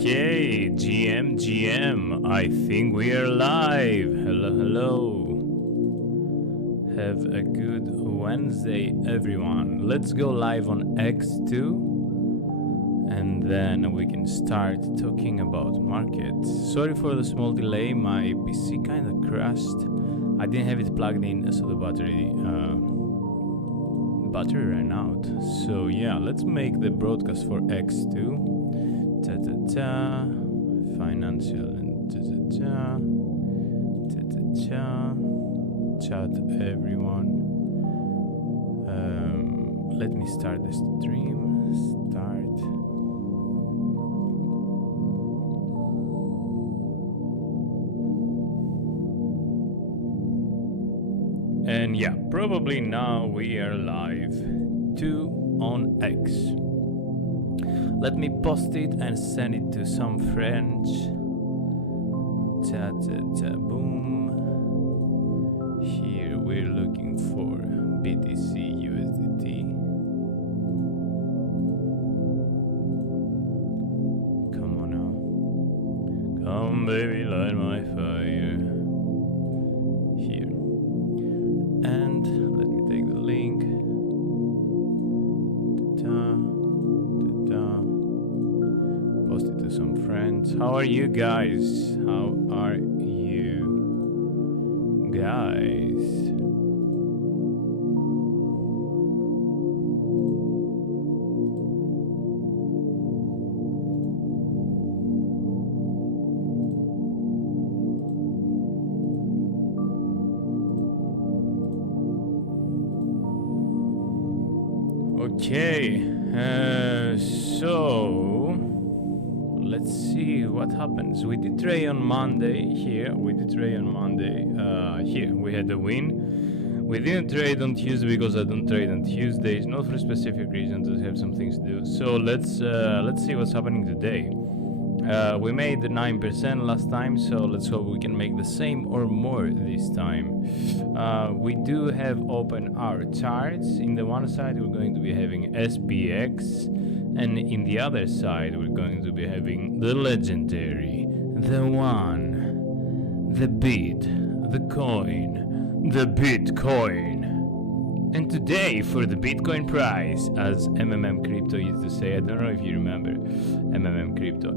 Okay, GM, I think we are live. Hello. Have a good Wednesday, everyone. Let's go live on X2 and then we can start talking about markets. Sorry for the small delay, my PC kind of crashed. I didn't have it plugged in, so the battery ran out. So yeah, let's make the broadcast for X2. Financial and chat everyone. Let me start the stream. And yeah, probably now we are live too on X. Let me post it and send it to some friends. Boom. Here we're looking for BTC USDT. Come on now. Come baby, light my fire. Here. And let me take the link. Post it to some friends. How are you guys? How are you guys? Okay, so let's see what happens. We did trade on Monday here. Here we had a win. We didn't trade on Tuesday because I don't trade on Tuesdays, not for a specific reason. Just have some things to do. So let's see what's happening today. We made 9% last time, so let's hope we can make the same or more this time. We do have open our charts. In the one side we're going to be having SPX, and in the other side we're going to be having the legendary, the one, the bit, the coin, the Bitcoin. And today for the Bitcoin price, as MMM Crypto used to say, I don't know if you remember MM Crypto,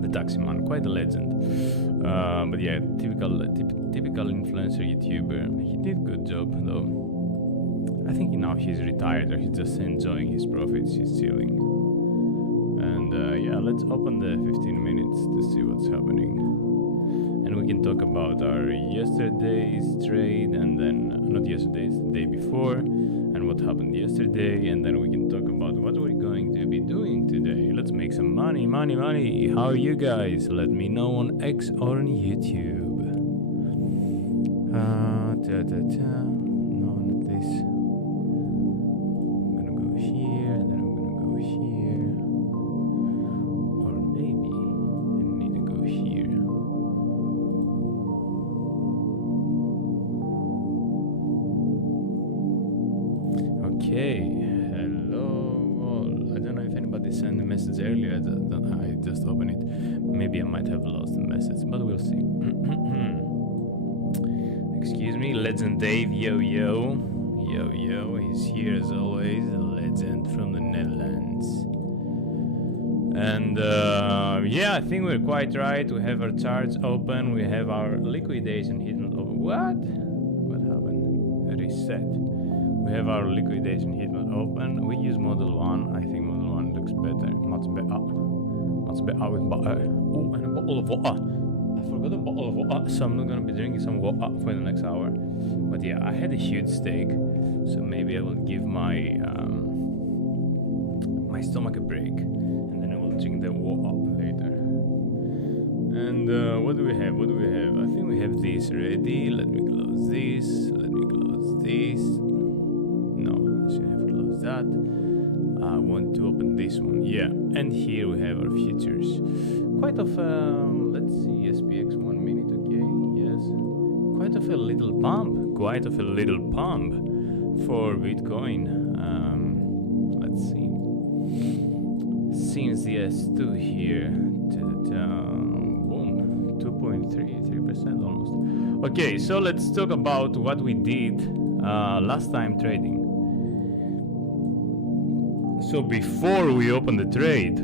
the taxi man, quite a legend. But yeah, typical influencer YouTuber. He did good job though. I think now he's retired or he's just enjoying his profits, he's chilling. And yeah, let's open the 15 minutes to see what's happening. And we can talk about our yesterday's trade, and then not yesterday's, the day before, and what happened yesterday, and then we can talk about what we're going to be doing today. Let's make some money. How are you guys? Let me know on X or on YouTube. No, not this. I'm gonna go here, and then I'm gonna go here. Or maybe I need to go here. Okay, hello all. I don't know if anybody sent a message earlier. I just opened it. Maybe I might have lost the message, but we'll see. Excuse me, Legend Dave, yo, he's here as always, a legend from the Netherlands. And yeah, I think we're quite right. We have our charts open, we have our liquidation hidden over. What happened? A reset. We have our liquidation hitman open. We use model 1. I think model 1 looks better. Much better with butter. Oh, and a bottle of water. I forgot a bottle of water, so I'm not gonna be drinking some water for the next hour. But yeah, I had a huge steak, so maybe I will give my my stomach a break, and then I will drink the water later. And what do we have? I think we have this ready. Let me close this. No, I should have closed that. I want to open this one. Yeah, and here we have our futures. Quite of let's see, SPX 1 minute. Okay, yes, quite of a little pump for Bitcoin. Let's see. since the S2 here. Boom, 2.33% almost. Okay, so let's talk about what we did last time trading. So before we opened the trade,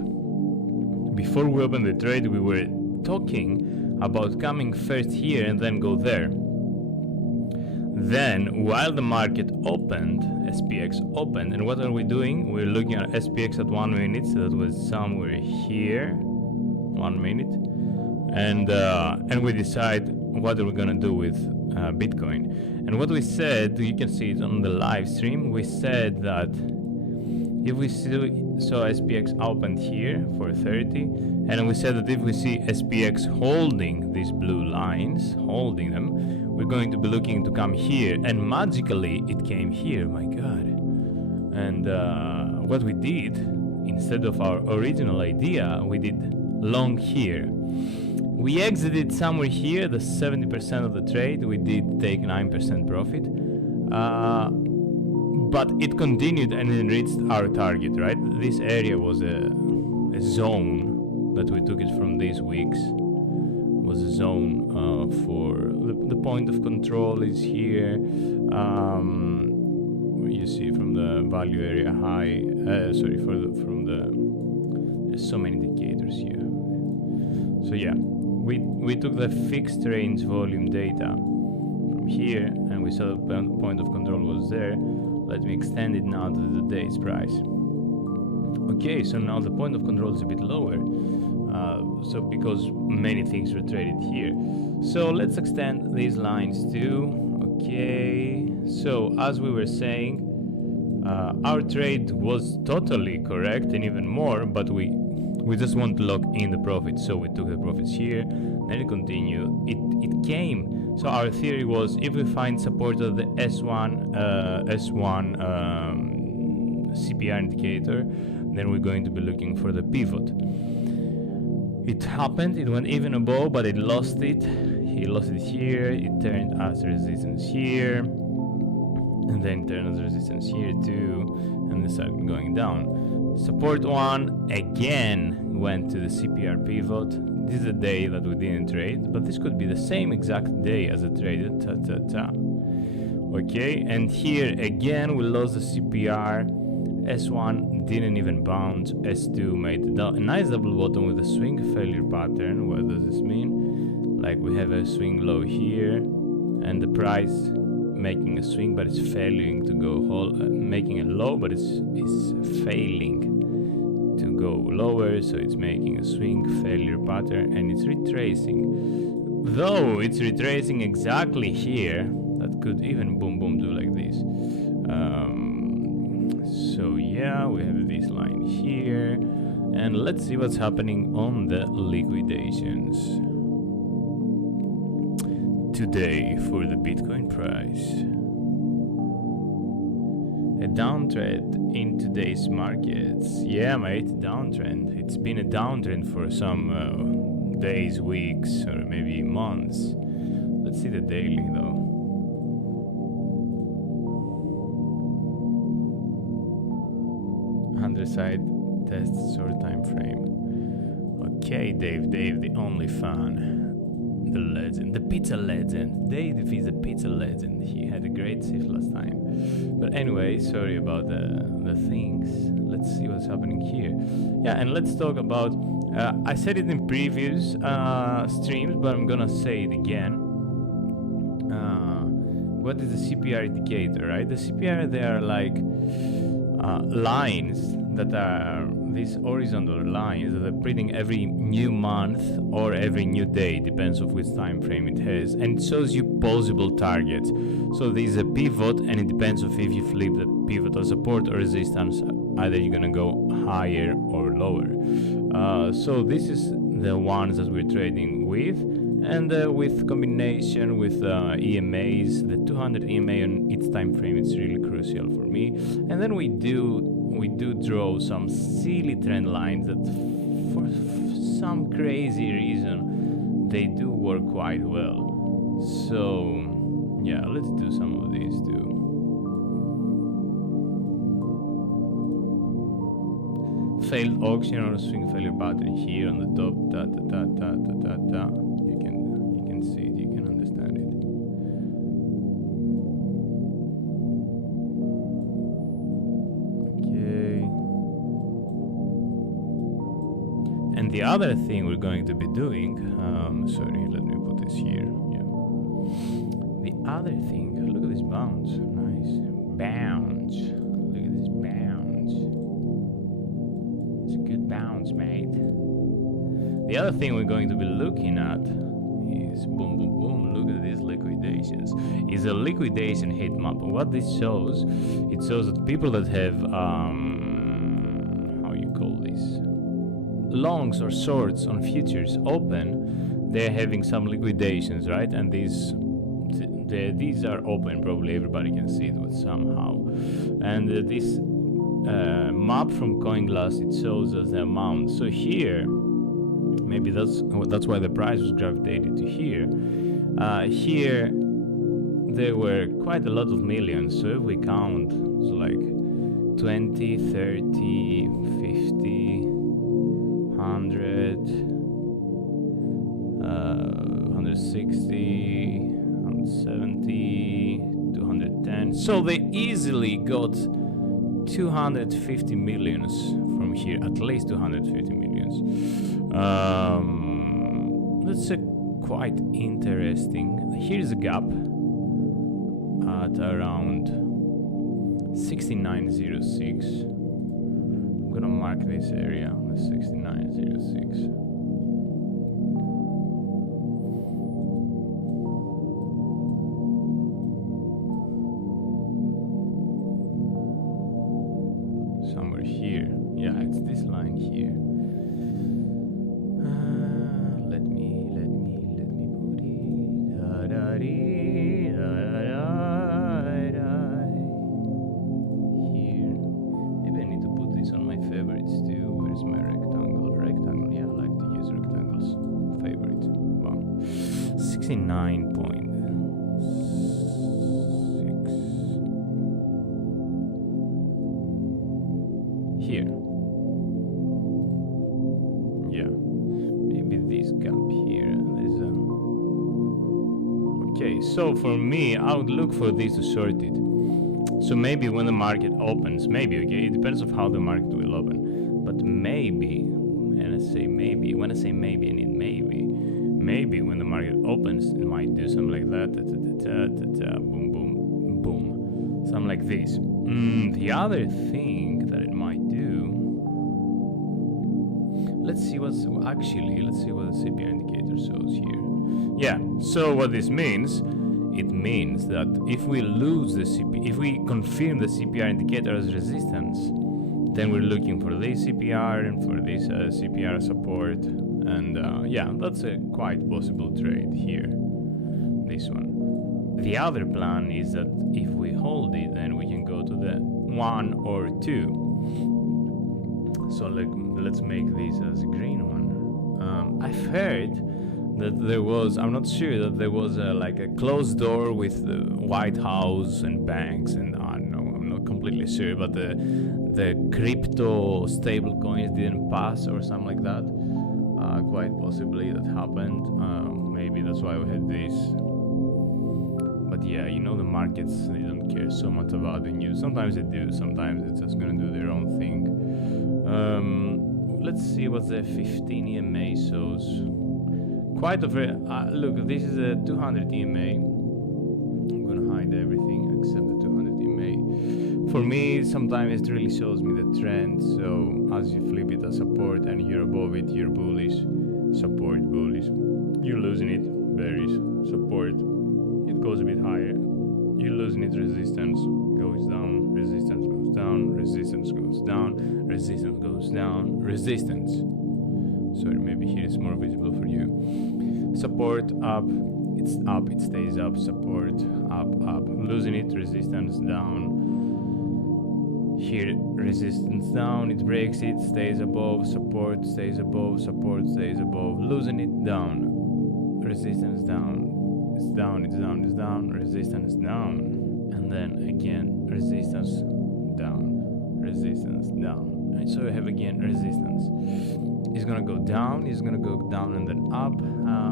we were talking about coming first here and then go there. Then, while the market opened, SPX opened, and what are we doing? We're looking at SPX at 1 minute, so that was somewhere here, 1 minute, and we decide what are we gonna do with Bitcoin. And what we said, you can see it on the live stream. We said that if we see, so SPX opened here for 30, and we said that if we see SPX holding these blue lines, holding them, we're going to be looking to come here, and magically it came here, my god. And what we did, instead of our original idea, we did long here. We exited somewhere here, the 70% of the trade. We did take 9% profit, but it continued and it reached our target, right? This area was a zone that we took it from these weeks. Was a zone for the point of control is here. You see from the value area high. From the there's so many indicators here. So yeah, we took the fixed range volume data from here, and we saw the point of control was there. Let me extend it now to the day's price. Okay, so now the point of control is a bit lower. So because many things were traded here. So let's extend these lines too. Okay, so as we were saying, our trade was totally correct and even more, but we just want to lock in the profits. So we took the profits here, then it continued. It came. So our theory was, if we find support of the S1 CPR indicator, then we're going to be looking for the pivot. It happened, it went even above, but it lost it. He lost it here, it turned as resistance here, and then turned as resistance here too, and it started going down. Support 1 again went to the CPR pivot. This is a day that we didn't trade, but this could be the same exact day as a traded. Okay, and here again we lost the CPR. S1 didn't even bounce. S2 made a nice double bottom with a swing failure pattern. What does this mean? Like we have a swing low here, and the price making a swing, but it's failing to go making a low, but it's failing to go lower, so it's making a swing failure pattern, and it's retracing. Though it's retracing exactly here, that could even boom do like this. So yeah, we have this line here, and let's see what's happening on the liquidations today for the Bitcoin price. A downtrend in today's markets. Yeah, mate, downtrend. It's been a downtrend for some days, weeks, or maybe months. Let's see the daily though. Underside test short time frame. Okay, Dave, the only fan, the legend, the pizza legend. Dave is a pizza legend. He had a great shift last time. But anyway, sorry about the things. Let's see what's happening here. Yeah, and let's talk about. I said it in previous streams, but I'm gonna say it again. What is the CPR indicator, right? The CPR, they are like lines that are these horizontal lines that are printing every new month or every new day, depends of which time frame it has, and it shows you possible targets. So there's a pivot, and it depends of if you flip the pivot as support or resistance, either you're gonna go higher or lower. So this is the ones that we're trading with, and with combination with EMAs, the 200 EMA on each time frame, it's really crucial for me. And then we do draw some silly trend lines that for some crazy reason they do work quite well. So yeah, let's do some of these too. failed auction or swing failure pattern here on the top. You can see it, you can understand it. Okay. And the other thing we're going to be doing, sorry, let me put this here. Yeah. The other thing, look at this bounce, nice bounce. Look at this bounce. It's a good bounce, mate. The other thing we're going to be looking at is boom, boom, boom. Look at these liquidations. It's a liquidation heat map. What this shows, it shows that people that have how you call this, longs or shorts on futures open, they're having some liquidations, right? And these are open. Probably everybody can see it somehow. And this map from CoinGlass, it shows us the amount. So here, maybe that's why the price was gravitated to here. Here there were quite a lot of millions. So if we count, so like 20, 30, 50, 100, 160, 170, 210. So they easily got 250 millions from here, at least 250 millions. That's quite interesting. Here's a gap at around 6906. I'm gonna mark this area, the 6906. Somewhere here. Yeah, it's this line here. Let me put it. Here. Maybe I need to put this on my favorites too. Where's my rectangle? Rectangle. Yeah, I like to use rectangles. Favorite. Wow. 69.6. Here. Yeah. Maybe this gap here. There's a... Okay, so for me, I would look for this to short it. So maybe when the market opens, maybe, okay, it depends on how the market will open. But maybe, and I say maybe, when I say maybe, I need maybe when the market opens, it might do something like that, boom, boom, boom, something like this. The other thing that it might do, let's see what the CPI indicator shows here. Yeah, so what this means, it means that if we lose if we confirm the CPR indicator as resistance, then we're looking for this CPR and for this CPR support, and yeah, that's a quite possible trade here, this one. The other plan is that if we hold it, then we can go to the 1 or 2. So let's make this as a green one. I've heard that there was, I'm not sure, that there was like a closed door with the White House and banks, and I don't know, I'm not completely sure, but the crypto stable coins didn't pass or something like that. Quite possibly that happened. Maybe that's why we had this. But yeah, you know, the markets, they don't care so much about the news. Sometimes they do, sometimes it's just gonna do their own thing. Let's see what the 15 EMA shows. Quite a very, look, this is a 200 EMA. I'm gonna hide everything except the 200 EMA. For me, sometimes it really shows me the trend. So as you flip it as support and you're above it, you're bullish. Support, bullish. You're losing it, bearish. Support, it goes a bit higher. You're losing it, resistance goes down, resistance goes down, resistance goes down, resistance goes down, resistance. Sorry, maybe here it's more visible for you. Support, up, it stays up, support, up, losing it, resistance down. Here, resistance down, it breaks it, stays above, support, stays above, support, stays above, losing it, down, resistance down, it's down, it's down, it's down, resistance down, and then again, resistance down, Right, so we have again resistance. It's gonna go down, it's gonna go down and then up.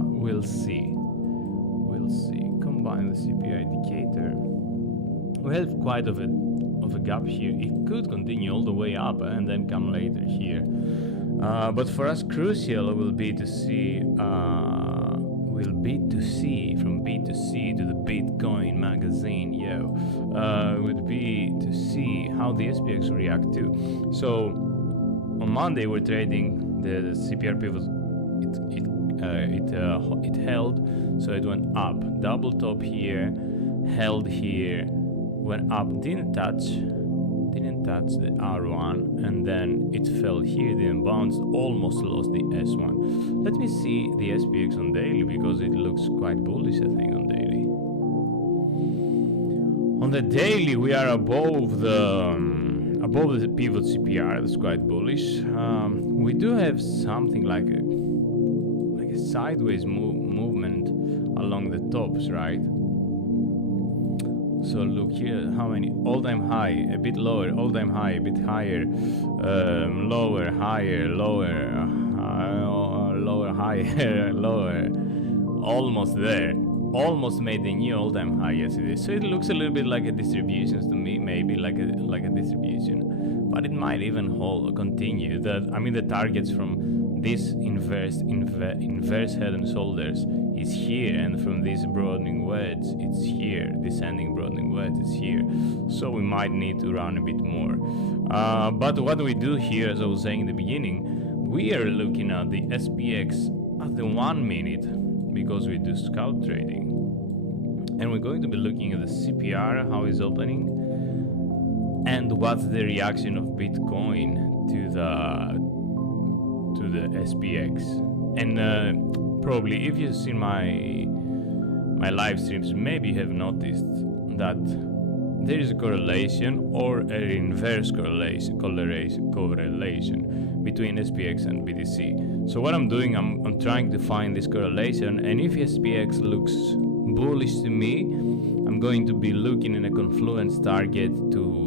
We'll see. We'll see. Combine the CPI indicator. We have quite of a gap here. It could continue all the way up and then come later here. But for us, crucial will be to see from B2C to the Bitcoin magazine, would be to see how the SPX react to. So on Monday we're trading the CPR pivot. It held, so it went up, double top here, held here, went up, didn't touch the R1, and then it fell here, then bounced, almost lost the S1. Let me see the SPX on daily, because it looks quite bullish, I think, on daily. On the daily we are above the pivot CPR. That's quite bullish. We do have something like a sideways movement along the tops, right? So look here, how many all-time high, a bit lower, all-time high, a bit higher, lower, higher, lower, lower, higher, lower, almost there, almost made the new all-time high yesterday. So it looks a little bit like a distribution to me, maybe like a distribution, but it might even continue. The targets from this inverse head and shoulders is here, and from this broadening wedge it's here, descending broadening wedge is here, so we might need to run a bit more. But what we do here, as I was saying in the beginning, we are looking at the SPX at the 1 minute, because we do scalp trading, and we're going to be looking at the CPR, how it's opening, and what's the reaction of Bitcoin to the SPX. And probably if you've seen my live streams, maybe you have noticed that there is a correlation or an inverse correlation between SPX and BTC. So what I'm doing, I'm trying to find this correlation, and if SPX looks bullish to me, I'm going to be looking in a confluence target to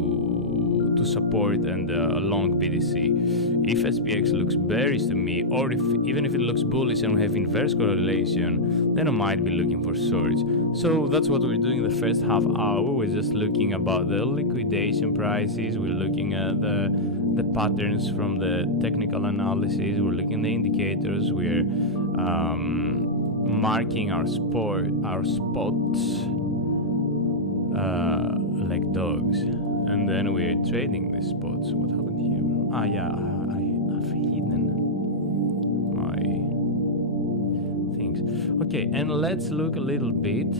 support and long BTC. If SPX looks bearish to me, or even if it looks bullish and we have inverse correlation, then I might be looking for shorts. So that's what we're doing the first half hour. We're just looking about the liquidation prices, we're looking at the patterns from the technical analysis, we're looking at the indicators, we're marking our spots like dogs. And then we're trading these spots. What happened here? I've hidden my things. Okay, and let's look a little bit.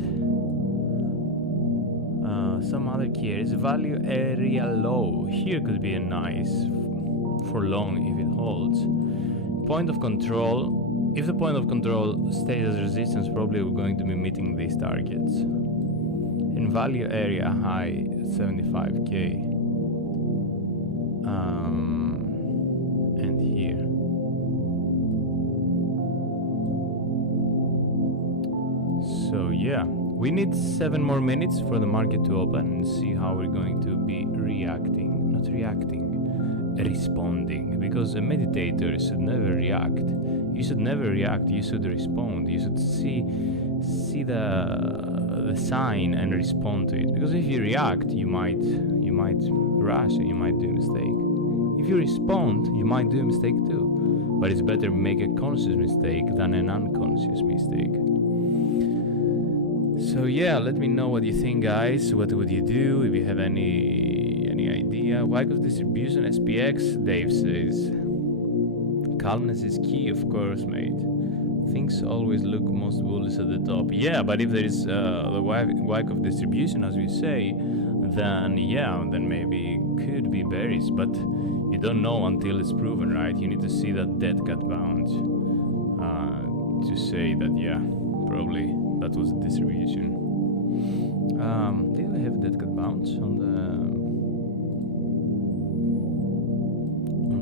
Some other key areas. Value area low. Here could be a nice for long if it holds. Point of control. If the point of control stays as resistance, probably we're going to be meeting these targets. In value area high 75k, and here. So yeah, we need 7 more minutes for the market to open and see how we're going to be responding, because a meditator should never react. You should never react, you should respond. You should see the sign and respond to it, because if you react, you might rush and you might do a mistake. If you respond, you might do a mistake too, but it's better make a conscious mistake than an unconscious mistake. So yeah, let me know what you think, guys. What would you do if you have any idea? Wyckoff distribution, SPX, Dave says. Calmness is key, of course, mate. Things always look most bullish at the top. Yeah, but if there is the Wyckoff distribution, as we say, then maybe it could be bearish, but you don't know until it's proven, right? You need to see that dead cat bounce to say that, probably that was the distribution. Did we have dead cat bounce on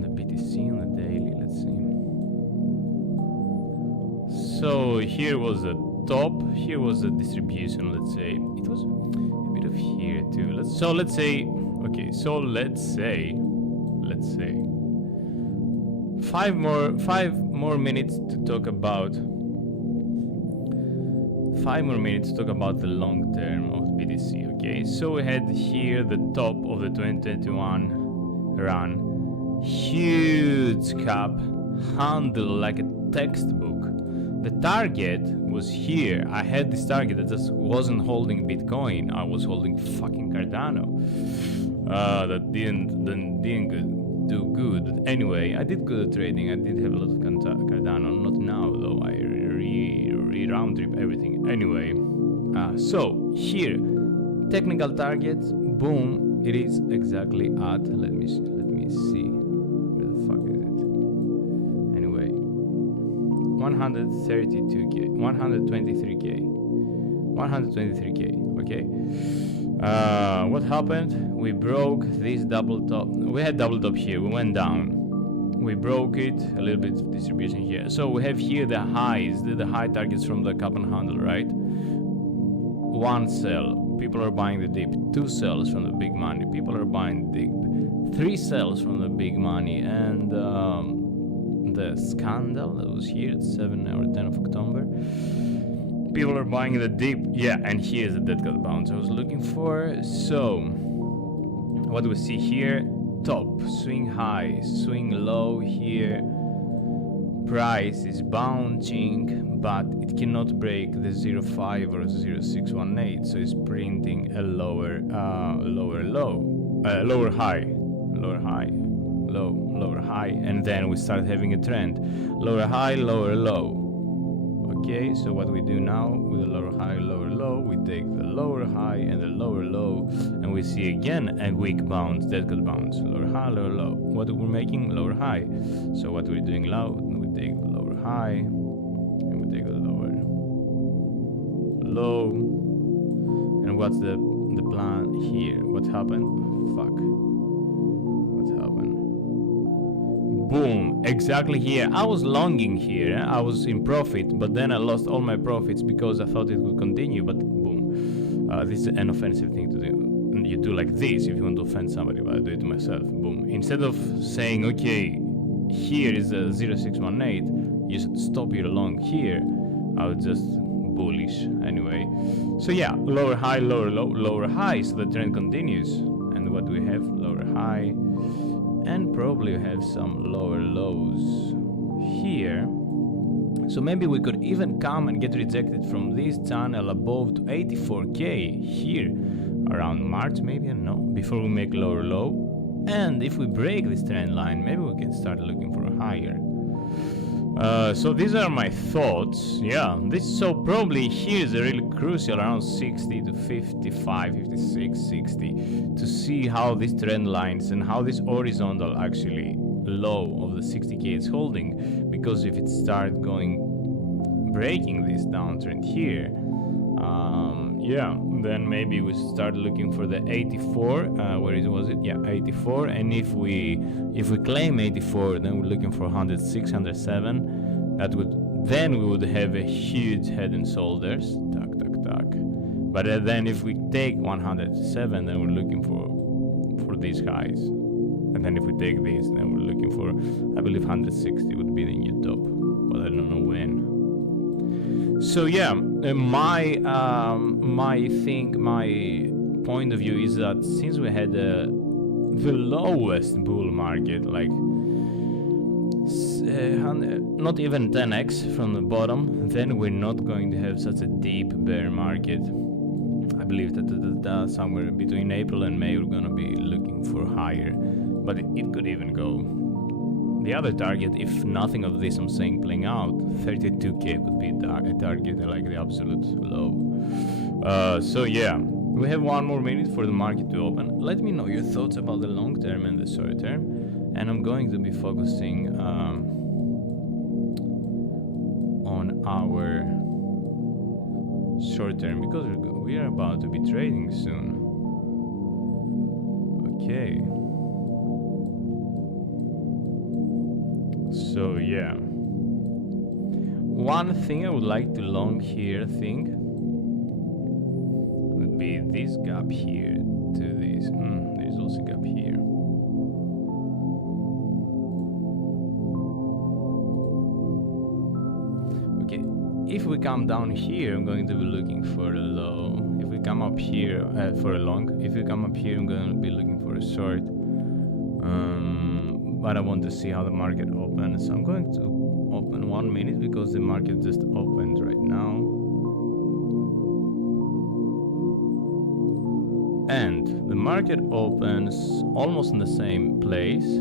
the BTC on the daily? Let's see. So here was the top, here was the distribution, let's say. It was a bit of here too. Let's say 5 more minutes to talk about 5 more minutes to talk about the long term of BTC. Okay, so we had here the top of the 2021 run, huge cap, handle like a textbook. The target was here. I had this target. I just wasn't holding Bitcoin. I was holding fucking Cardano. That didn't do good. Anyway, I did good at trading. I did have a lot of Cardano. Not now though. I round trip everything. Anyway, so here, technical targets. Boom! It is exactly at. Let me see. Where the fuck is it? Anyway, 132k, 123k, 123k. Okay. What happened? We broke this double top. We had double top here. We went down. We broke it. A little bit of distribution here. So we have here the highs, the high targets from the cup and handle, right? One sell. People are buying the dip. Two sells from the big money. People are buying the dip. Three sells from the big money. And the scandal that was here at 7 or 10 of October. People are buying the dip. Yeah, and here's the dead cat bounce I was looking for. So, what do we see here? Top, swing high, swing low here. Price is bouncing, but it cannot break the 0.5 or 0.618, so it's printing a lower high, and then we start having a trend. Lower high, lower low. Okay, so what we do now with the lower high, lower low, we take the lower high and the lower low, and we see again a weak bounce, dead cat bounce, lower high, lower low. What we're making? Lower high. So what we're doing now, we take the lower high, and we take the lower low. And what's the plan here? What happened? Fuck. What happened? Boom, exactly here. I was longing here. I was in profit, but then I lost all my profits because I thought it would continue, but boom. This is an offensive thing to do. And you do like this if you want to offend somebody, but I do it to myself. Boom. Instead of saying, okay, here is a 0.618, you should stop your long here. I was just bullish anyway. So yeah, lower high, lower low, lower high, so the trend continues. And what do we have? Lower high. And probably have some lower lows here. So maybe we could even come and get rejected from this channel above to 84k here around March, maybe, I don't know, before we make lower low. And if we break this trend line, maybe we can start looking for a higher. So these are my thoughts. Yeah, so probably here is a really crucial around 60 to 55, 56, 60 to see how these trend lines and how this horizontal actually low of the 60k is holding, because if it starts breaking this downtrend here, yeah, then maybe we start looking for the 84. Where was it? Yeah, 84. And if we claim 84, then we're looking for 106, 107. Then we would have a huge head and shoulders. Tuck, tuck, tuck. But then if we take 107, then we're looking for these highs. And then if we take these, then we're looking for, I believe 160 would be the new top, but I don't know when. So yeah, my point of view is that since we had the lowest bull market, like not even 10x from the bottom, then we're not going to have such a deep bear market. I believe that somewhere between April and May we're gonna be looking for higher, but it could even go. The other target, if nothing of this I'm saying playing out, 32k could be a target, like the absolute low. So yeah, we have 1 more minute for the market to open. Let me know your thoughts about the long term and the short term, and I'm going to be focusing on our short term because we are about to be trading soon. Okay. So yeah, one thing I would like to long here would be this gap here to this. There's also a gap here. if we come down here, I'm going to be looking for a low. If we come up here for a long, if we come up here, I'm going to be looking for a short. But I want to see how the market opens. So I'm going to open 1 minute because the market just opened right now. And the market opens almost in the same place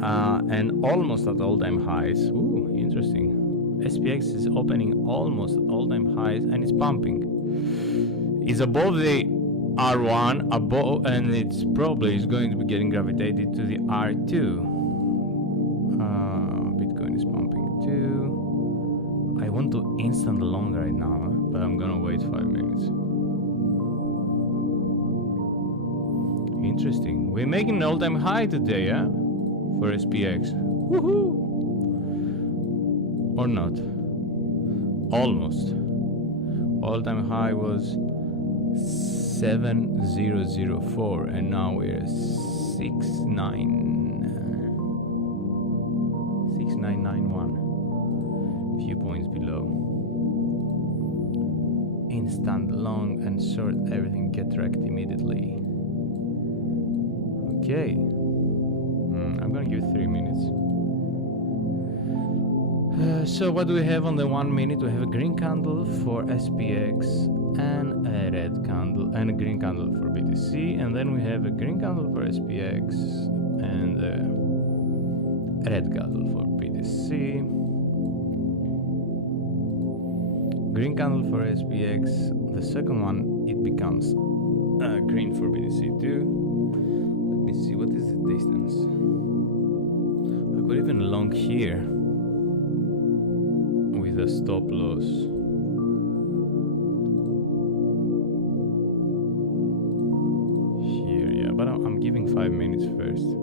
and almost at all-time highs. Ooh, interesting. SPX is opening almost at all-time highs and it's pumping. It's above the R1 above, and it's probably is going to be getting gravitated to the R2. Bitcoin is pumping too. I want to instant long right now, but I'm gonna wait 5 minutes. Interesting. We're making an all-time high today, yeah, for SPX. Woohoo! Or not? Almost. All-time high was 7004 and now we're 6991, few points below. Instant long and short, everything get wrecked immediately. Okay, I'm gonna give it 3 minutes. So what do we have on the 1 minute? We have a green candle for SPX and a red candle and a green candle for BTC, and then we have a green candle for SPX and a red candle for BTC. Green candle for SPX, the second one it becomes green for BTC too. Let me see, what is the distance? I could even long here with a stop loss. But I'm giving 5 minutes first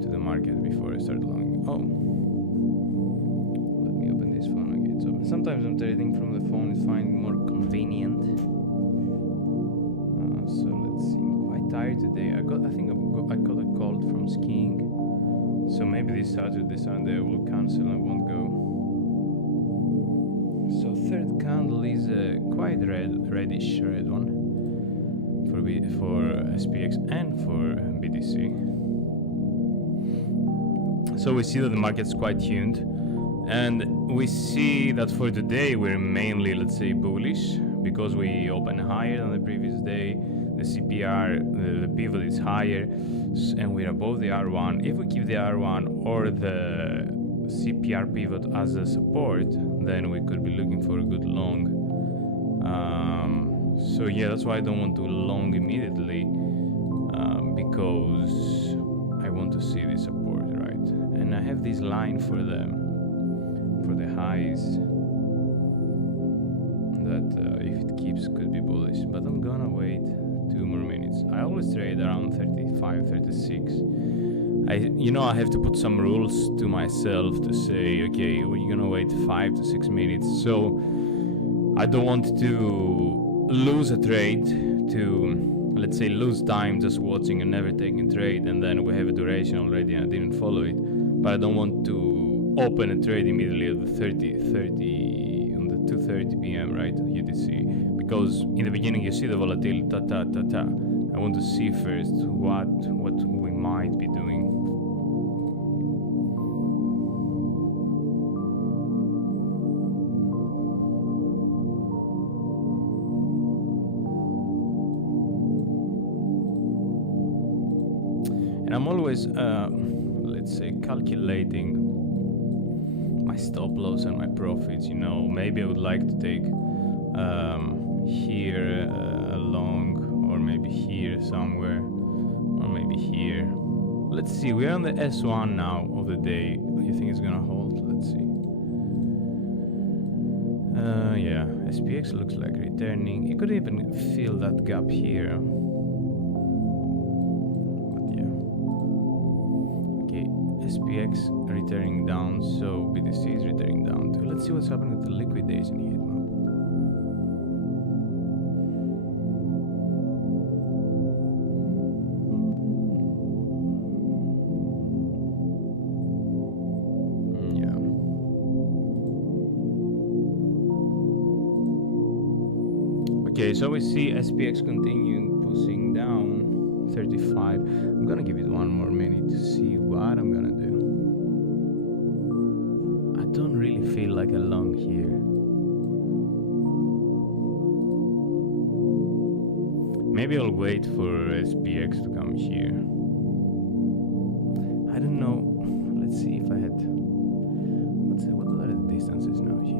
to the market before I start longing. Oh, let me open this phone again. So sometimes I'm trading from the phone, is fine, more convenient. So let's see. I'm quite tired today. I think I got a cold from skiing. So maybe this Saturday, Sunday I will cancel. I won't go. So third candle is a quite reddish red one. For SPX and for BTC. So we see that the market's quite tuned, and we see that for today we're mainly, let's say, bullish because we open higher than the previous day. The CPR, the pivot is higher, and we're above the R1. If we keep the R1 or the CPR pivot as a support, then we could be looking for a good long. So yeah, that's why I don't want to long immediately, because I want to see the support, right? And I have this line for the highs that if it keeps could be bullish, but I'm gonna wait 2 more minutes. I always trade around 35, 36. I have to put some rules to myself to say, okay, we're gonna wait 5 to 6 minutes. So I don't want to lose a trade, to, let's say, lose time just watching and never taking trade, and then we have a duration already and I didn't follow it. But I don't want to open a trade immediately at the 30 on the 2:30 p.m. right, UTC, because in the beginning you see the volatility, I want to see first what we might be doing. And I'm always, let's say, calculating my stop loss and my profits. Maybe I would like to take here a long, or maybe here somewhere, or maybe here. Let's see, we're on the S1 now of the day. You think it's gonna hold? Let's see. Yeah, SPX looks like returning. You could even feel that gap here. SPX returning down, so BTC is returning down too. Let's see what's happening with the liquidation heat map. Yeah. Okay, so we see SPX continuing pushing down 35. I'm gonna give it one more minute to see what I'm gonna do. I don't really feel like a long here. Maybe I'll wait for SPX to come here. I don't know. Let's see if I had. What are the distances now here?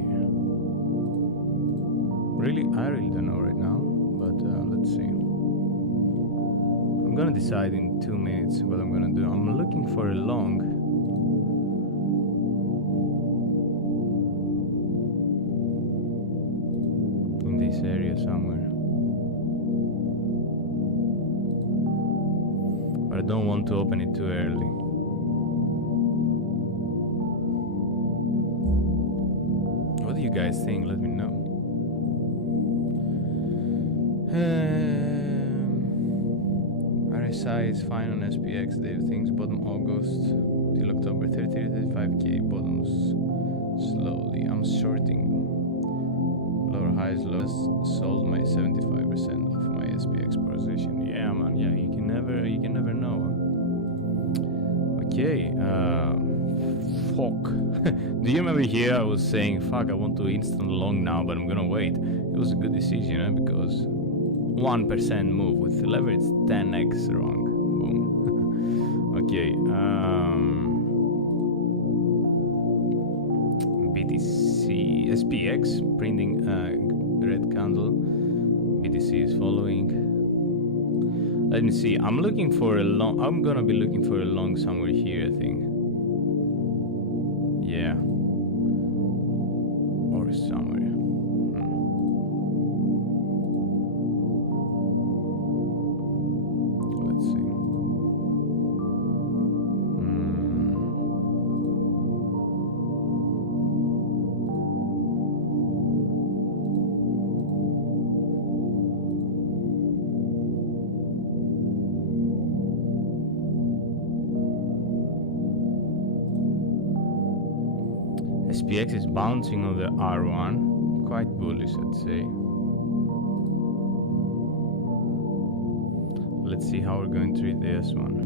I really don't know right now, but let's see. I'm gonna decide in 2 minutes what I'm gonna do. I'm looking for a long. In this area somewhere. But I don't want to open it too early. What do you guys think? Let me know. RSI is fine on SPX. Dave thinks bottom August till October 30, 35k bottoms slowly. I'm shorting lower highs, lows. Sold my 75% of my SPX position. Yeah, man. Yeah, you can never know. Okay. Fuck. Do you remember here I was saying, fuck, I want to instant long now, but I'm gonna wait. It was a good decision, because 1% move with the lever, it's 10x wrong. Boom. Okay. BTC SPX printing red candle. BTC is following. Let me see. I'm looking for a long. I'm gonna be looking for a long somewhere here, I think. Yeah. Or somewhere. Let's see. SPX is bouncing on the R1, quite bullish, I'd say. Let's see how we're going to treat the S1.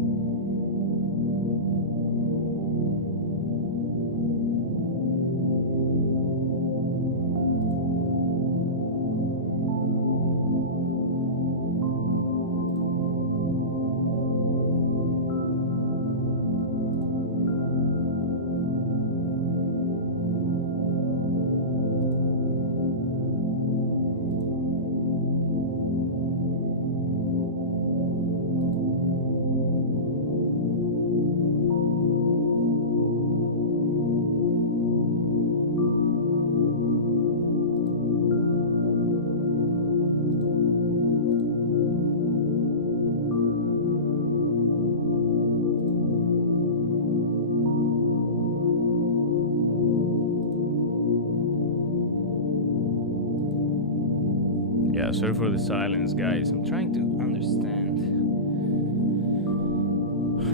Yeah, sorry for the silence, guys. I'm trying to understand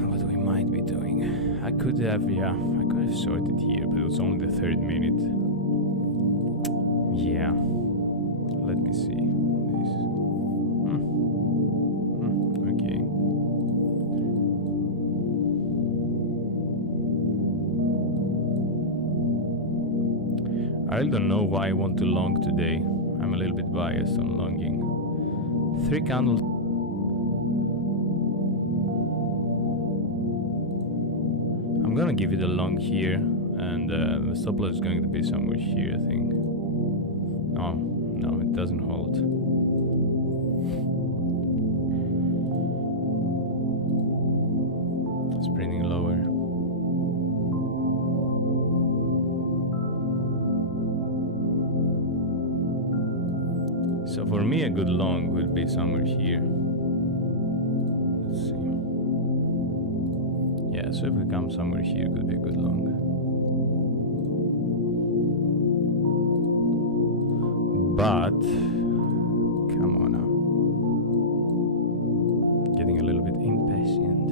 what we might be doing. I could have sorted here, but it was only the 3rd minute. Yeah. Let me see. This. Okay. I don't know why I want to long today. I'm a little bit biased on longing. 3 candles. I'm gonna give it a long here, and the stop loss is going to be somewhere here, I think. No, it doesn't hold. It's printing lower. So for me, a good long would be somewhere here. Let's see. Yeah, so if we come somewhere here, it could be a good long. But, come on now. Getting a little bit impatient.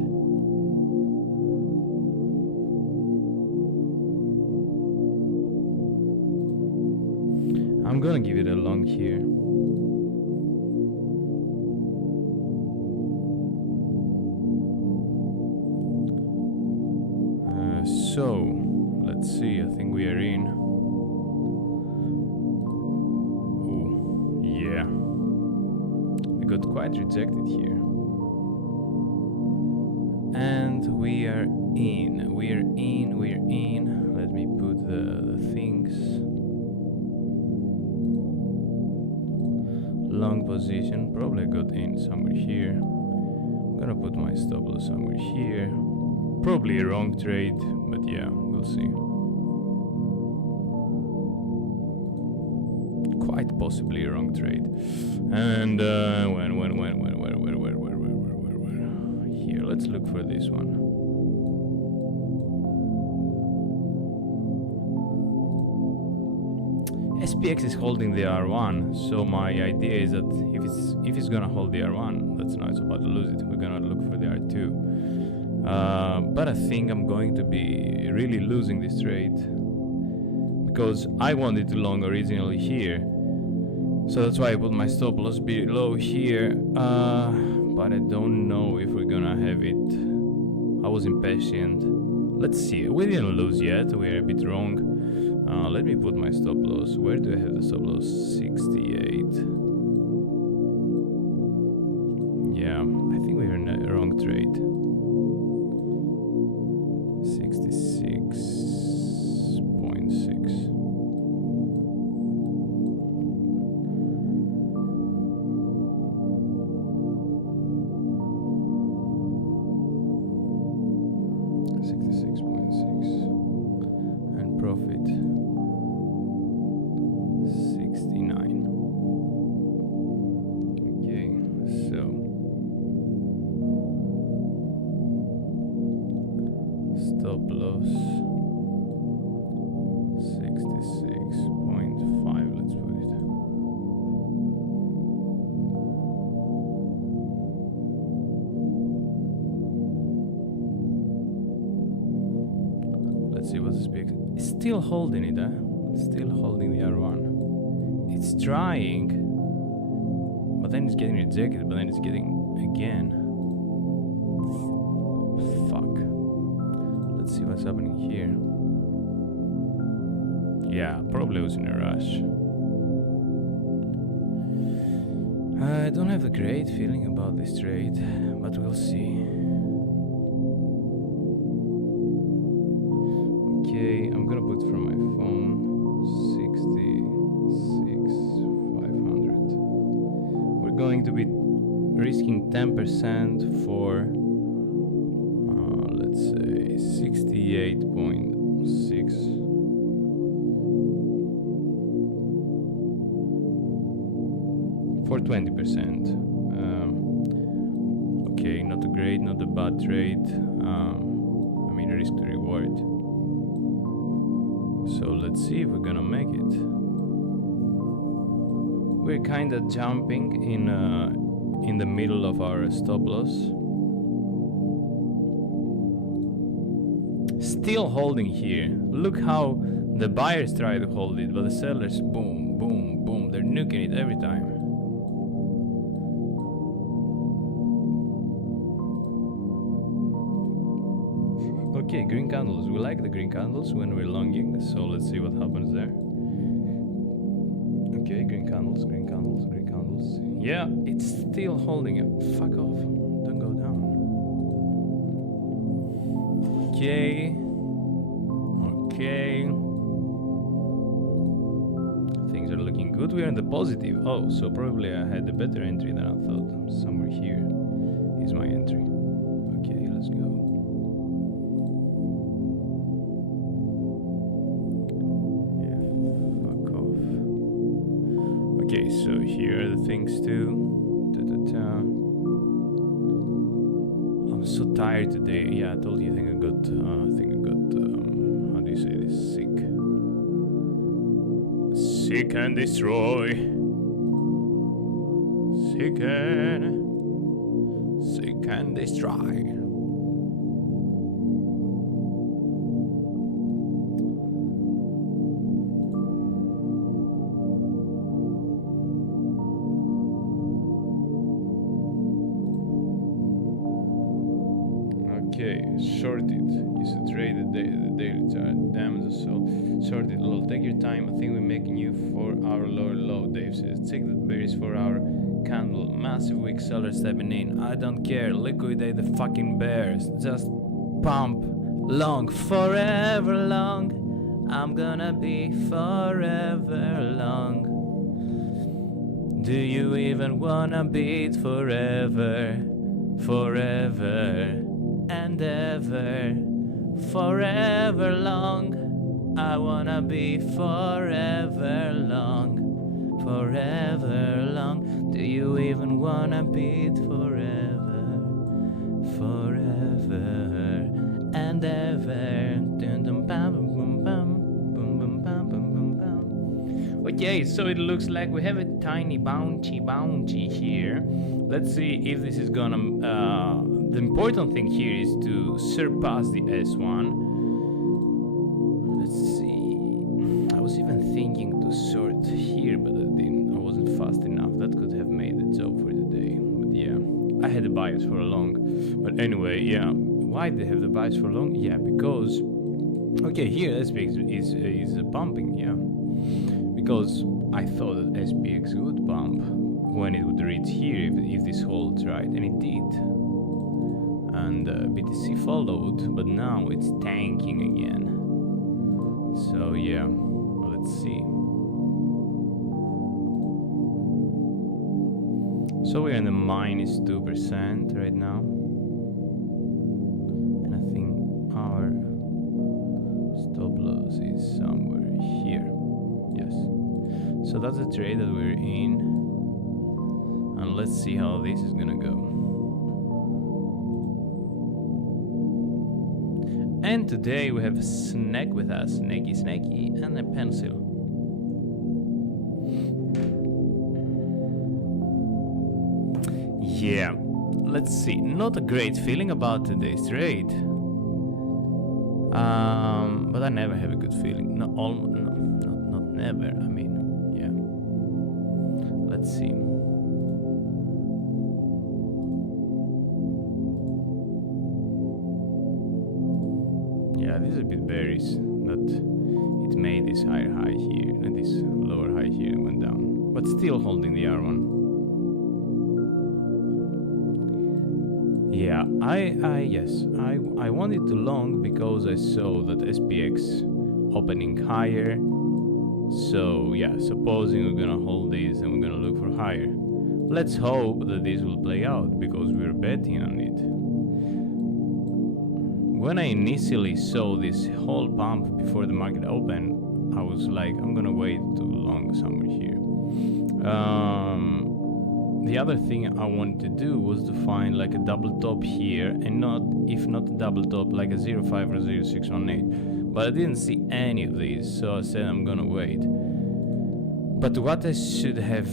I'm gonna give it a long here. So let's see. I think we are in. Ooh, yeah. We got quite rejected here. And we are in. We're in. Let me put the things. Long position. Probably got in somewhere here. I'm gonna put my stop loss somewhere here. Probably a wrong trade, but yeah, we'll see. Quite possibly a wrong trade. And where? Here, let's look for this one. SPX is holding the R1, so my idea is that if it's gonna hold the R1, that's now it's about to lose it. We're gonna look for the R2. But I think I'm going to be really losing this trade because I wanted to long originally here, so that's why I put my stop loss below here. But I don't know if we're gonna have it. I was impatient. Let's see. We didn't lose yet. We're a bit wrong. Let me put my stop loss. Where do I have the stop loss? 68. Yeah, I think we're in a wrong trade. 66.6. And profit 69. Okay, so stop loss 66.5. Let's put it. Let's see what's this big. It's still holding it, Still holding the R1. It's trying, but then it's getting rejected, but then it's getting again. Fuck. Let's see what's happening here. Yeah, probably was in a rush. I don't have a great feeling about this trade, but we'll see. Okay, I'm gonna put from my phone 66,500. We're going to be risking 10% for let's say 68.6. For 20%. Okay, not a great, not a bad trade. I mean, risk to reward. So let's see if we're gonna make it. We're kind of jumping in the middle of our stop loss. Still holding here. Look how the buyers try to hold it, but the sellers, boom, boom, boom. They're nuking it every time. Okay, green candles. We like the green candles when we're longing, so let's see what happens there. Okay, green candles, green candles, green candles. Yeah, it's still holding it. Fuck off. Don't go down. Okay. Okay. Things are looking good. We are in the positive. Oh, so probably I had a better entry than I thought. Somewhere here is my entry. Okay, let's go. Okay, so here are the things too. I'm so tired today. Yeah, I told you. I think I got. How do you say this? Sick. Seek and destroy. Seek and destroy. Okay, short it. Use to trade the daily So sort it. Lol, take your time. I think we're making you 4-hour lower low. Dave says. Take the berries 4-hour candle. Massive weak seller stepping in. I don't care. Liquidate the fucking bears. Just pump long, forever long. I'm gonna be forever long. Do you even wanna beat forever, forever and ever, forever long? I wanna be forever long, forever long. Do you even wanna beat forever, forever and ever? Dun dun bam bum bum bum bum bam bum bum bam. Okay, so it looks like we have a tiny bounty here. Let's see if this is gonna the important thing here is to surpass the S1. Let's see. I was even thinking to sort here, but I wasn't fast enough. That could have made the job for the day. But yeah, I had the bias for a long. But anyway, yeah. Why they have the bias for long? Yeah, because okay, here SPX is pumping, yeah. Because I thought that SPX would pump when it would reach here if this holds, right? And it did. And BTC followed, but now it's tanking again. So yeah, let's see. So we're in the minus 2% right now. And I think our stop loss is somewhere here. Yes. So that's the trade that we're in. And let's see how this is gonna go. And today we have a snack with us, Snaky, and a pencil. Yeah, let's see. Not a great feeling about today's trade. But I never have a good feeling. Not never. I mean, yeah. Let's see. Yeah, this is a bit bearish that it made this higher high here and this lower high here and went down, but still holding the R1. Yeah, I wanted to long because I saw that SPX opening higher. So yeah, supposing we're gonna hold this and we're gonna look for higher. Let's hope that this will play out because we're betting on it. When I initially saw this whole pump before the market opened, I was like, I'm gonna wait too long somewhere here. The other thing I wanted to do was to find like a double top here, and if not a double top, like a 0.5 or 0.618. But I didn't see any of these, so I said I'm gonna wait. But what I should have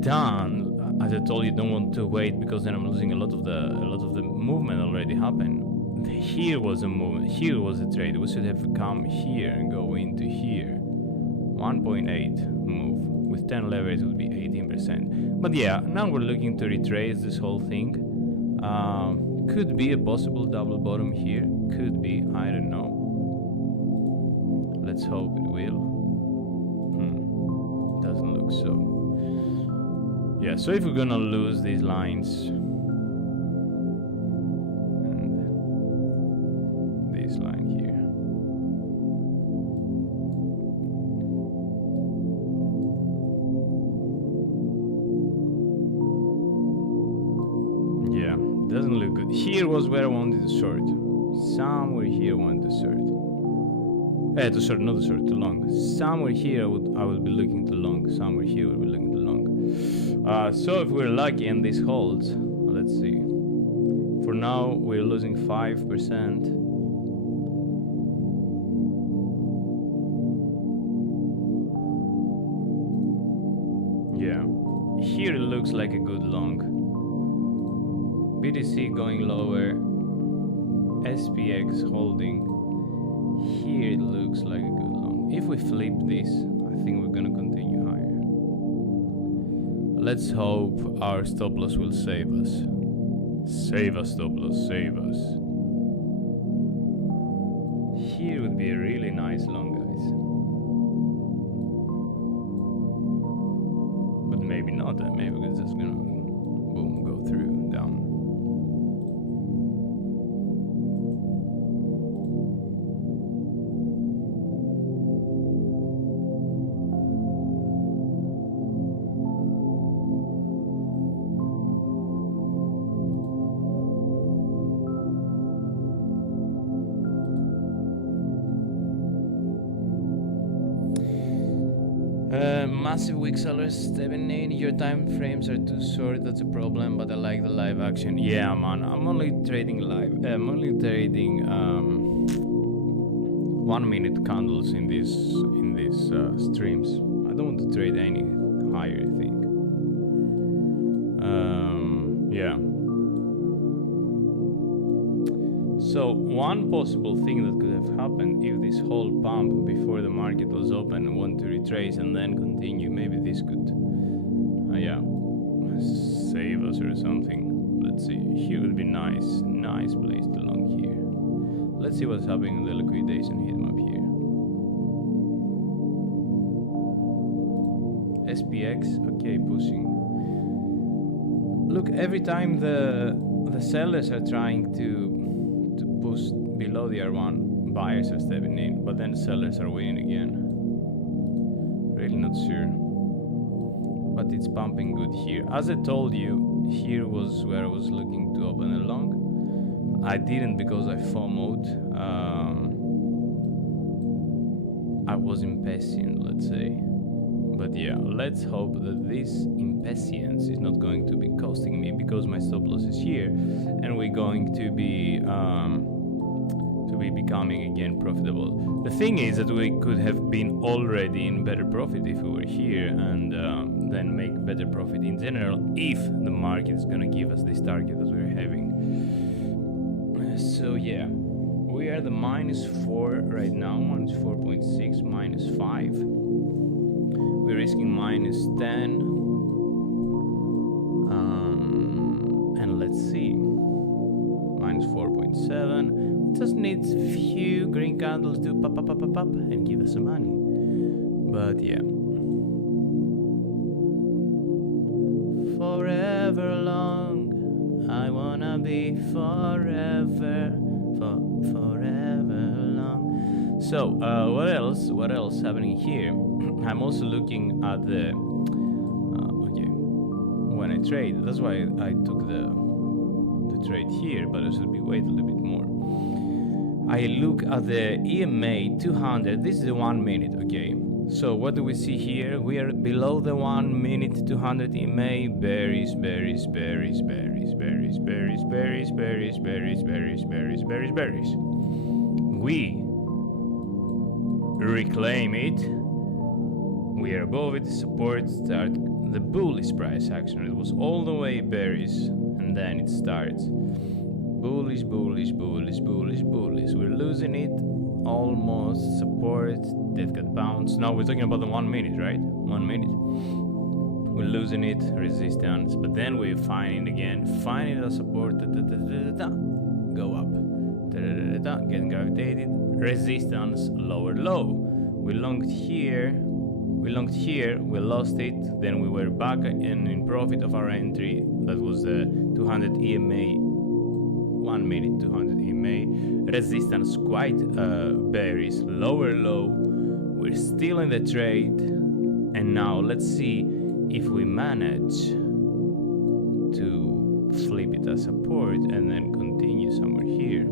done, as I told you, don't want to wait because then I'm losing a lot of the movement already happened. Here was a movement, here was a trade. We should have come here and go into here. 1.8 move. With 10 leverage would be 18%. But yeah, now we're looking to retrace this whole thing. Could be a possible double bottom here. Could be, I don't know. Let's hope it will. Doesn't look so. Yeah, so if we're gonna lose these lines, line here. Yeah, doesn't look good. Here was where I wanted to short. Somewhere here I wanted to short. To short, not to short, to long. Somewhere here I would be looking to long. Somewhere here I would be looking to long. So if we're lucky and this holds, let's see. For now we're losing 5%. Here it looks like a good long. BTC going lower. SPX holding. Here it looks like a good long. If we flip this, I think we're gonna continue higher. Let's hope our stop loss will save us. Save us, stop loss, save us. Here would be a really nice nice long, guys. But maybe not. Maybe it's just gonna boom go through down. Massive weak sellers, 7-8. Your time frames are too short, that's a problem, but I like the live action. Yeah, man, I'm only trading live. I'm only trading 1 minute candles in these streams. I don't want to trade any higher, I think. Yeah. So one possible thing that could have happened if this whole pump before the market was open and want to retrace and then continue, maybe this could, yeah, save us or something. Let's see. Here would be nice place to long here. Let's see what's happening in the liquidation heat map here. SPX, okay, pushing. Look, every time the sellers are trying to push below the R1, buyers are stepping in, but then sellers are winning again. Really not sure, but it's pumping good here. As I told you, here was where I was looking to open a long. I didn't because I FOMO'd. I was impatient, let's say. But yeah, let's hope that this impatience is not going to be costing me, because my stop loss is here and we're going to be becoming again profitable. The thing is that we could have been already in better profit if we were here, and then make better profit in general if the market is gonna give us this target that we're having. So yeah, we are the -4 right now, -4.6, -5. We're risking -10. And let's see, -4.7. Just needs a few green candles to pop and give us some money. But yeah, forever long, I wanna be forever long. So what else happening here? I'm also looking at the okay, when I trade, that's why I took the trade here, but I should be wait a little bit more. I look at the EMA 200. This is the 1 minute, okay? So what do we see here? We are below the 1 minute 200 EMA. Berries. We reclaim it. We are above it. Support start the bullish price action. It was all the way bearish, and then it starts bullish. We're losing it, almost support that got bounced. Now we're talking about the 1 minute, right? 1 minute. We're losing it, resistance, but then we're finding the support, go up, getting gravitated, resistance, lower low. We longed here, we lost it, then we were back in profit of our entry. That was the 200 EMA, 1 minute 200 EMA. Resistance quite bearish, lower low. We're still in the trade, and now let's see if we manage to flip it as support and then continue somewhere here.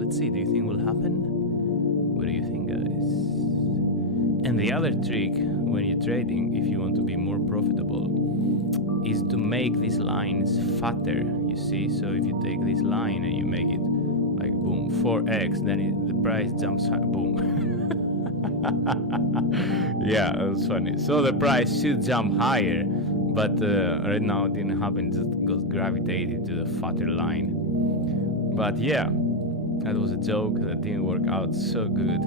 Let's see, do you think will happen? What do you think, guys? And the other trick when you're trading, if you want to be more profitable, is to make these lines fatter, you see? So if you take this line and you make it like boom, 4x, then the price jumps high, boom. Yeah, that's funny. So the price should jump higher, but right now it didn't happen, it just got gravitated to the fatter line. But yeah, that was a joke, that didn't work out so good.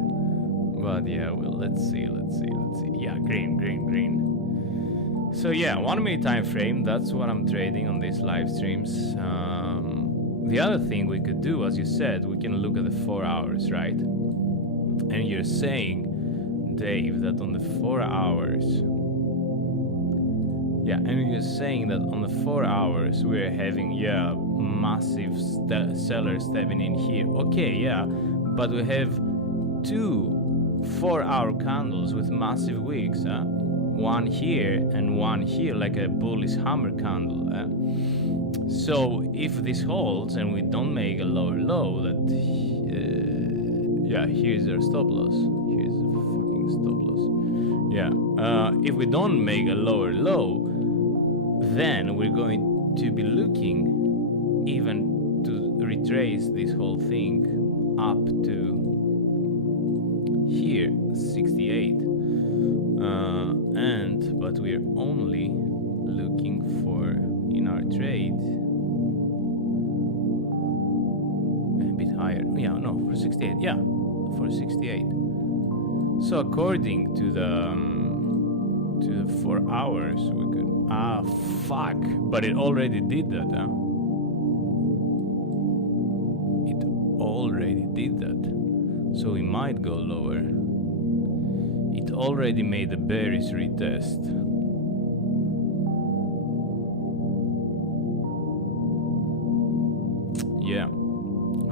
But yeah, well, let's see. Yeah, green. So yeah, 1 minute time frame, that's what I'm trading on these live streams. The other thing we could do, as you said, we can look at the 4 hours, right? And you're saying, Dave, that on the 4 hours, yeah, and you're saying that on the 4 hours we're having, yeah, massive sellers stepping in here. Okay, yeah, but we have 2 4-hour candles with massive wicks, one here and one here, like a bullish hammer candle. So if this holds and we don't make a lower low, that yeah, here's our stop loss. Here's the fucking stop loss. Yeah, if we don't make a lower low, then we're going to be looking even to retrace this whole thing up to here, 68. But we're only looking for, in our trade, a bit higher. Yeah, no, for 68. Yeah, for 68. So according to the 4 hours, we could. Ah, fuck! But it already did that, huh? It already did that. So we might go lower. It already made a bearish retest. Yeah.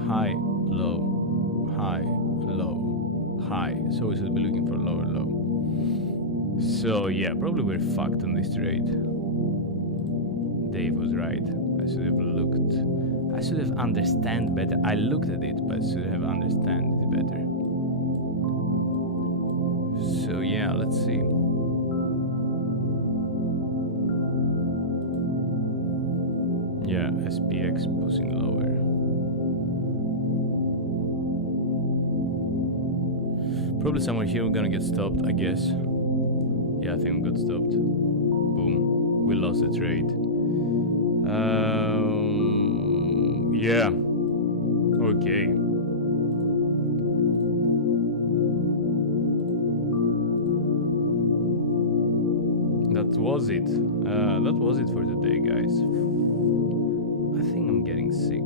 High, low, high, low, high. So we should be looking for lower low. So yeah, probably we're fucked on this trade. Dave was right. I should have looked. I should have understand better. I looked at it, but I should have understand it better. So yeah, let's see. Yeah, SPX pushing lower. Probably somewhere here we're gonna get stopped, I guess. Yeah, I think we got stopped. Boom. We lost the trade. Yeah. Okay. That was it. That was it for today, guys. I think I'm getting sick.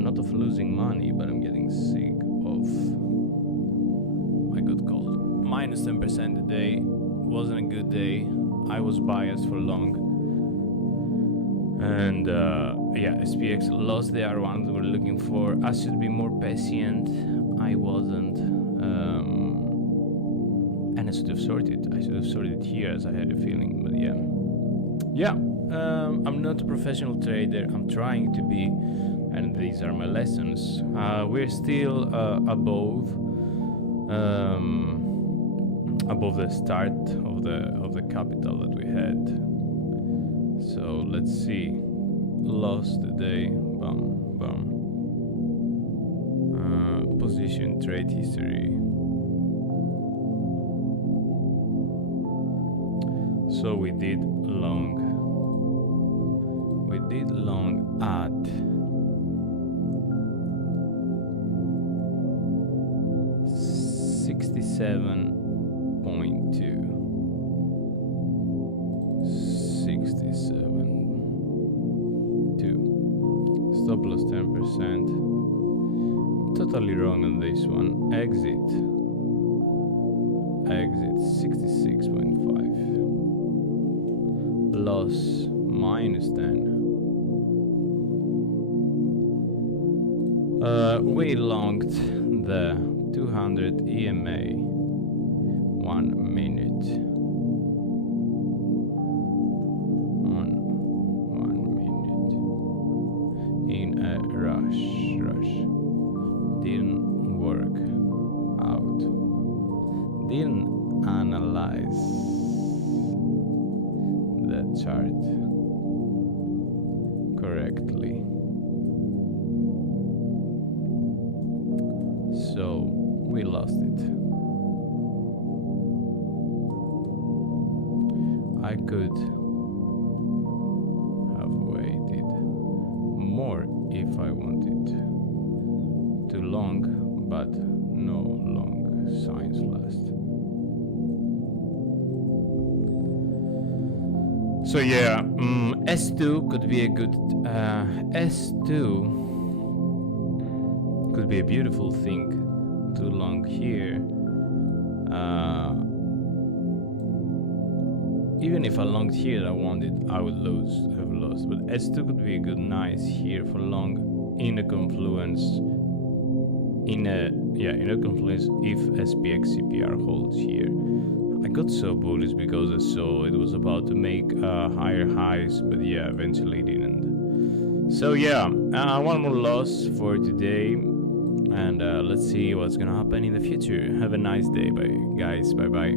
Not of losing money, but I'm getting sick of my good cold. Minus 10% today. Wasn't a good day. I was biased for long. And yeah, SPX lost the R1 that we're looking for. I should be more patient. I wasn't. And I should have sorted. I should have sorted here as I had a feeling. But yeah. Yeah. I'm not a professional trader. I'm trying to be. And these are my lessons. We're still above the start of the capital that we had. So let's see. Lost today. Bum bum. Position trade history. So we did long. We did long at 67.2. 67.2. Stop loss 10%. Totally wrong on this one. Exit 66.5. Loss minus 10. We longed the 200 EMA 1 minute on 1 minute in a rush. Didn't work out. Didn't analyze the chart correctly. So we lost it. I could have waited more if I wanted to long, but no long signs last. So yeah, S2 could be a good S2. Could be a beautiful thing. Too long here. Even if I longed here, I would have lost. But S2 could be a good nice here for long in a confluence. In a confluence if SPX CPR holds here. I got so bullish because I saw it was about to make higher highs, but yeah, eventually it didn't. So yeah, one more loss for today, and let's see what's gonna happen in the future. Have a nice day, guys. Bye bye.